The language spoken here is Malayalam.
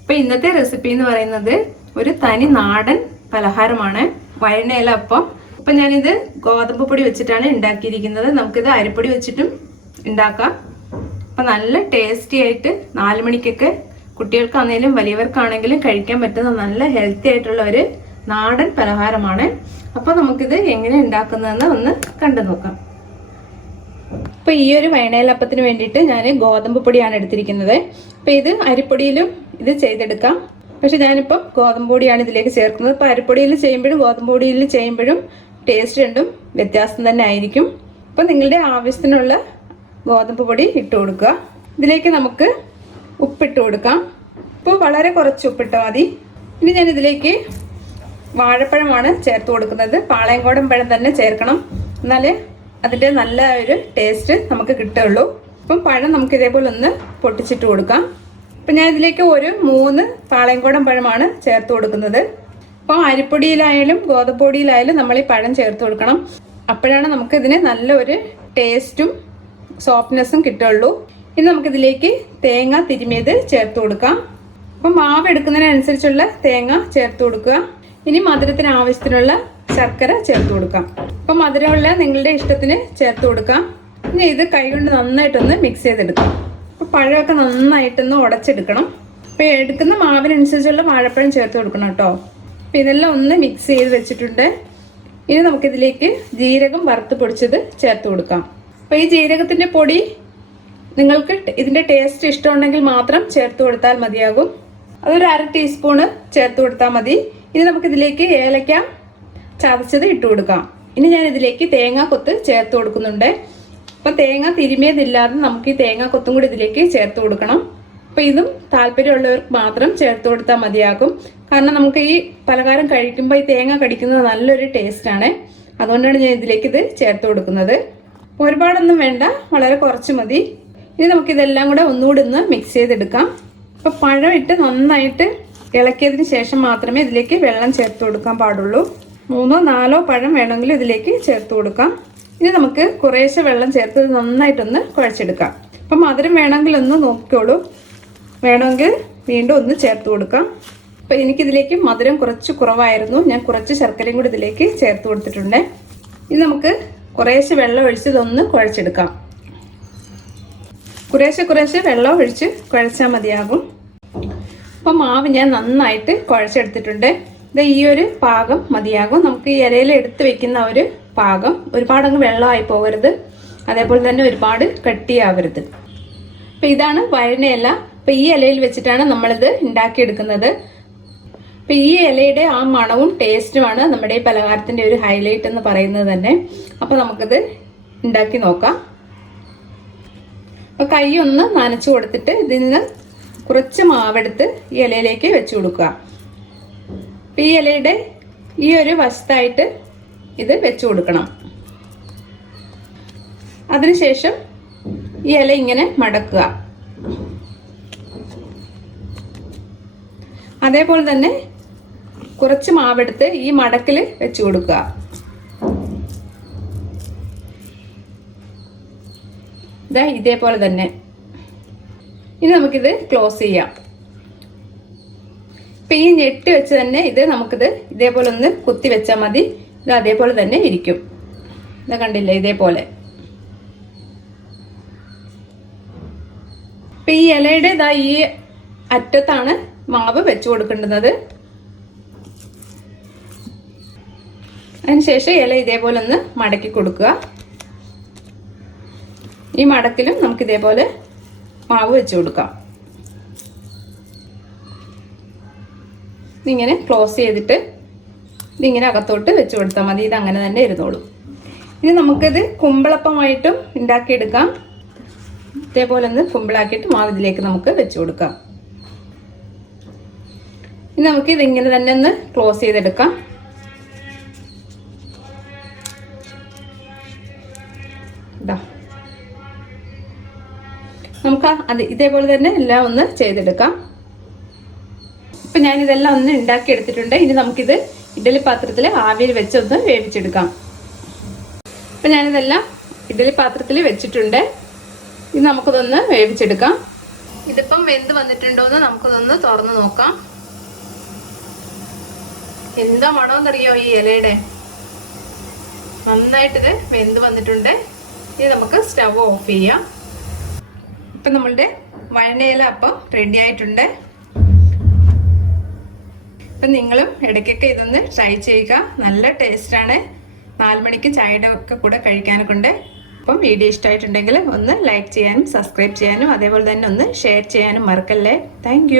അപ്പോൾ ഇന്നത്തെ റെസിപ്പി എന്ന് പറയുന്നത് ഒരു തനി നാടൻ പലഹാരമാണ്, വയണയില അപ്പം. അപ്പം ഞാനിത് ഗോതമ്പ് പൊടി വെച്ചിട്ടാണ് ഉണ്ടാക്കിയിരിക്കുന്നത്. നമുക്കിത് അരിപ്പൊടി വെച്ചിട്ടും ഉണ്ടാക്കാം. അപ്പം നല്ല ടേസ്റ്റി ആയിട്ട് 4 മണിക്കൊക്കെ കുട്ടികൾക്കാണെങ്കിലും വലിയവർക്കാണെങ്കിലും കഴിക്കാൻ പറ്റുന്ന നല്ല ഹെൽത്തി ആയിട്ടുള്ള ഒരു നാടൻ പലഹാരമാണ്. അപ്പോൾ നമുക്കിത് എങ്ങനെ ഉണ്ടാക്കുന്നതെന്ന് ഒന്ന് കണ്ടു നോക്കാം. അപ്പോൾ ഈ ഒരു വയണയില അപ്പത്തിന് വേണ്ടിയിട്ട് ഞാൻ ഗോതമ്പ് പൊടിയാണ് എടുത്തിരിക്കുന്നത്. അപ്പോൾ ഇത് അരിപ്പൊടിയിലും ഇത് ചെയ്തെടുക്കാം. പക്ഷെ ഞാനിപ്പം ഗോതമ്പ് പൊടിയാണ് ഇതിലേക്ക് ചേർക്കുന്നത്. ഇപ്പോൾ അരിപ്പൊടിയിൽ ചെയ്യുമ്പോഴും ഗോതമ്പ് പൊടിയിൽ ചെയ്യുമ്പോഴും ടേസ്റ്റ് രണ്ടും വ്യത്യാസം തന്നെ ആയിരിക്കും. അപ്പോൾ നിങ്ങളുടെ ആവശ്യത്തിനുള്ള ഗോതമ്പ് പൊടി ഇട്ട് കൊടുക്കുക. ഇതിലേക്ക് നമുക്ക് ഉപ്പിട്ട് കൊടുക്കാം. ഇപ്പോൾ വളരെ കുറച്ച് ഉപ്പിട്ടാൽ മതി. ഇനി ഞാൻ ഇതിലേക്ക് വാഴപ്പഴമാണ് ചേർത്ത് കൊടുക്കുന്നത്. പാളയംകോടൻ പഴം തന്നെ ചേർക്കണം, എന്നാലേ അതിൻ്റെ നല്ല ഒരു ടേസ്റ്റ് നമുക്ക് കിട്ടുള്ളൂ. അപ്പം പഴം നമുക്ക് ഇതേപോലെ ഒന്ന് പൊട്ടിച്ചിട്ട് കൊടുക്കാം. അപ്പം ഞാൻ ഇതിലേക്ക് ഒരു 3 പാളയംകോടൻ പഴമാണ് ചേർത്ത് കൊടുക്കുന്നത്. അപ്പോൾ അരിപ്പൊടിയിലായാലും ഗോതമ്പ് പൊടിയിലായാലും നമ്മൾ ഈ പഴം ചേർത്ത് കൊടുക്കണം. അപ്പോഴാണ് നമുക്ക് ഇതിന് നല്ലൊരു ടേസ്റ്റും സോഫ്റ്റ്നെസ്സും കിട്ടുള്ളൂ. ഇനി നമുക്കിതിലേക്ക് തേങ്ങ തിരുമിയത് ചേർത്ത് കൊടുക്കാം. അപ്പം മാവ് എടുക്കുന്നതിനനുസരിച്ചുള്ള തേങ്ങ ചേർത്ത് കൊടുക്കുക. ഇനി മധുരത്തിന് ആവശ്യത്തിനുള്ള ശർക്കര ചേർത്ത് കൊടുക്കാം. അപ്പം മധുരമുള്ള നിങ്ങളുടെ ഇഷ്ടത്തിന് ചേർത്ത് കൊടുക്കാം. ഇനി ഇത് കൈകൊണ്ട് നന്നായിട്ടൊന്ന് മിക്സ് ചെയ്തെടുക്കാം. അപ്പം പഴമൊക്കെ നന്നായിട്ടൊന്ന് ഉടച്ചെടുക്കണം. അപ്പം എടുക്കുന്ന മാവിനനുസരിച്ചുള്ള വാഴപ്പഴം ചേർത്ത് കൊടുക്കണം കേട്ടോ. അപ്പം ഇതെല്ലാം ഒന്ന് മിക്സ് ചെയ്ത് വെച്ചിട്ടുണ്ട്. ഇനി നമുക്കിതിലേക്ക് ജീരകം വറുത്ത് പൊടിച്ചത് ചേർത്ത് കൊടുക്കാം. അപ്പം ഈ ജീരകത്തിൻ്റെ പൊടി നിങ്ങൾക്ക് ഇതിൻ്റെ ടേസ്റ്റ് ഇഷ്ടമുണ്ടെങ്കിൽ മാത്രം ചേർത്ത് കൊടുത്താൽ മതിയാകും. അതൊരു 1/2 ടീസ്പൂണ് ചേർത്ത് കൊടുത്താൽ മതി. ഇനി നമുക്കിതിലേക്ക് ഏലക്ക ചതച്ചത് ഇട്ട് കൊടുക്കാം. ഇനി ഞാൻ ഇതിലേക്ക് തേങ്ങാ കൊത്ത് ചേർത്ത് കൊടുക്കുന്നുണ്ട്. അപ്പം തേങ്ങ തിരുമിയതില്ലാതെ നമുക്ക് ഈ തേങ്ങാ കൊത്തും കൂടി ഇതിലേക്ക് ചേർത്ത് കൊടുക്കണം. അപ്പം ഇതും താല്പര്യമുള്ളവർക്ക് മാത്രം ചേർത്ത് കൊടുത്താൽ മതിയാകും. കാരണം നമുക്ക് ഈ പലഹാരം കഴിക്കുമ്പോൾ ഈ തേങ്ങ കടിക്കുന്നത് നല്ലൊരു ടേസ്റ്റാണ്. അതുകൊണ്ടാണ് ഞാൻ ഇതിലേക്ക് ഇത് ചേർത്ത് കൊടുക്കുന്നത്. ഒരുപാടൊന്നും വേണ്ട, വളരെ കുറച്ച് മതി. ഇനി നമുക്കിതെല്ലാം കൂടെ ഒന്നുകൂടി ഒന്ന് മിക്സ് ചെയ്തെടുക്കാം. അപ്പം പഴം ഇട്ട് നന്നായിട്ട് ഇളക്കിയതിന് ശേഷം മാത്രമേ ഇതിലേക്ക് വെള്ളം ചേർത്ത് കൊടുക്കാൻ പാടുള്ളൂ. 3 or 4 പഴം വേണമെങ്കിലും ഇതിലേക്ക് ചേർത്ത് കൊടുക്കാം. ഇനി നമുക്ക് കുറേശ്ശെ വെള്ളം ചേർത്ത് നന്നായിട്ടൊന്ന് കുഴച്ചെടുക്കാം. അപ്പം മധുരം വേണമെങ്കിൽ ഒന്ന് നോക്കിക്കോളൂ, വേണമെങ്കിൽ വീണ്ടും ഒന്ന് ചേർത്ത് കൊടുക്കാം. അപ്പം എനിക്കിതിലേക്ക് മധുരം കുറച്ച് കുറവായിരുന്നു. ഞാൻ കുറച്ച് ശർക്കരയും കൂടി ഇതിലേക്ക് ചേർത്ത് കൊടുത്തിട്ടുണ്ട്. ഇനി നമുക്ക് കുറേശ്ശെ വെള്ളം ഒഴിച്ച് ഇതൊന്ന് കുഴച്ചെടുക്കാം. കുറേശ്ശെ വെള്ളം ഒഴിച്ച് കുഴച്ചാൽ മതിയാകും. അപ്പം മാവ് ഞാൻ നന്നായിട്ട് കുഴച്ചെടുത്തിട്ടുണ്ട്. ഇത് ഈ ഒരു പാകം മതിയാകും. നമുക്ക് ഈ ഇലയിൽ എടുത്ത് വെക്കുന്ന ഒരു പാകം. ഒരുപാടങ്ങ് വെള്ളമായി പോകരുത്, അതേപോലെ തന്നെ ഒരുപാട് കട്ടിയാവരുത്. അപ്പം ഇതാണ് വയണയില. അപ്പം ഈ ഇലയിൽ വെച്ചിട്ടാണ് നമ്മളിത് ഉണ്ടാക്കിയെടുക്കുന്നത്. അപ്പം ഈ ഇലയുടെ ആ മണവും ടേസ്റ്റുമാണ് നമ്മുടെ ഈ പലഹാരത്തിൻ്റെ ഒരു ഹൈലൈറ്റ് എന്ന് പറയുന്നത് തന്നെ. അപ്പം നമുക്കിത് ഉണ്ടാക്കി നോക്കാം. അപ്പം കൈ ഒന്ന് നനച്ചു കൊടുത്തിട്ട് ഇതിൽ നിന്ന് കുറച്ച് മാവെടുത്ത് ഈ ഇലയിലേക്ക് വെച്ച് കൊടുക്കുക. അപ്പം ഈ ഇലയുടെ ഈ ഒരു വശത്തായിട്ട് ഇത് വെച്ച് കൊടുക്കണം. അതിനുശേഷം ഈ ഇല ഇങ്ങനെ മടക്കുക. അതേപോലെ തന്നെ കുറച്ച് മാവെടുത്ത് ഈ മടക്കിൽ വെച്ച് കൊടുക്കുക. ഇതാ ഇതേപോലെ തന്നെ. ഇനി നമുക്കിത് ക്ലോസ് ചെയ്യാം. ഇപ്പം ഈ ഞെട്ടി വെച്ച് തന്നെ ഇത് നമുക്കിത് ഇതേപോലെ ഒന്ന് കുത്തി വെച്ചാൽ മതി. ഇത് അതേപോലെ തന്നെ ഇരിക്കും. ഇത് കണ്ടില്ലേ, ഇതേപോലെ. ഇപ്പം ഈ ഇലയുടെ ഇതാ ഈ അറ്റത്താണ് മാവ് വെച്ച് കൊടുക്കേണ്ടുന്നത്. അതിനുശേഷം ഇല ഇതേപോലെ ഒന്ന് മടക്കി കൊടുക്കുക. ഈ മടക്കിലും നമുക്ക് ഇതേപോലെ മാവ് വെച്ച് കൊടുക്കാം. ഇങ്ങനെ ക്ലോസ് ചെയ്തിട്ട് ഇതിങ്ങനെ അകത്തോട്ട് വെച്ച് കൊടുത്താൽ മതി. ഇത് അങ്ങനെ തന്നെ ഇരുന്നോളൂ. ഇനി നമുക്കിത് കുമ്പിളപ്പമായിട്ടും ഉണ്ടാക്കിയെടുക്കാം. ഇതേപോലെ ഒന്ന് കുമ്പിളാക്കിയിട്ട് മാവ് ഇതിലേക്ക് നമുക്ക് വെച്ച് കൊടുക്കാം. ഇനി നമുക്ക് ഇതിങ്ങനെ തന്നെ ഒന്ന് ക്ലോസ് ചെയ്തെടുക്കാം. നമുക്ക് ഇതേപോലെ തന്നെ എല്ലാം ഒന്ന് ചെയ്തെടുക്കാം. ഇപ്പം ഞാനിതെല്ലാം ഒന്ന് ഉണ്ടാക്കി എടുത്തിട്ടുണ്ട്. ഇനി നമുക്കിത് ഇഡ്ഡലി പാത്രത്തിൽ ആവിയിൽ വെച്ചൊന്ന് വേവിച്ചെടുക്കാം. അപ്പം ഞാനിതെല്ലാം ഇഡ്ഡലി പാത്രത്തിൽ വെച്ചിട്ടുണ്ട്. ഇത് നമുക്കിതൊന്ന് വേവിച്ചെടുക്കാം. ഇതിപ്പം വെന്ത് വന്നിട്ടുണ്ടോ എന്ന് നമുക്കിതൊന്ന് തുറന്ന് നോക്കാം. എന്താ മണമെന്നറിയോ ഈ ഇലയുടെ? നന്നായിട്ടിത് വെന്ത് വന്നിട്ടുണ്ട്. ഇനി നമുക്ക് സ്റ്റവ് ഓഫ് ചെയ്യാം. ഇപ്പം നമ്മളുടെ വയണയില അപ്പം റെഡി ആയിട്ടുണ്ട്. അപ്പം നിങ്ങളും ഇടയ്ക്കൊക്കെ ഇതൊന്ന് ട്രൈ ചെയ്യുക. നല്ല ടേസ്റ്റാണ്. 4 മണിക്ക് ചായയുടെ ഒക്കെ കൂടെ കഴിക്കാനൊക്കെ ഉണ്ട്. അപ്പം വീഡിയോ ഇഷ്ടമായിട്ടുണ്ടെങ്കിൽ ഒന്ന് ലൈക്ക് ചെയ്യാനും സബ്സ്ക്രൈബ് ചെയ്യാനും അതേപോലെ തന്നെ ഒന്ന് ഷെയർ ചെയ്യാനും മറക്കല്ലേ. താങ്ക്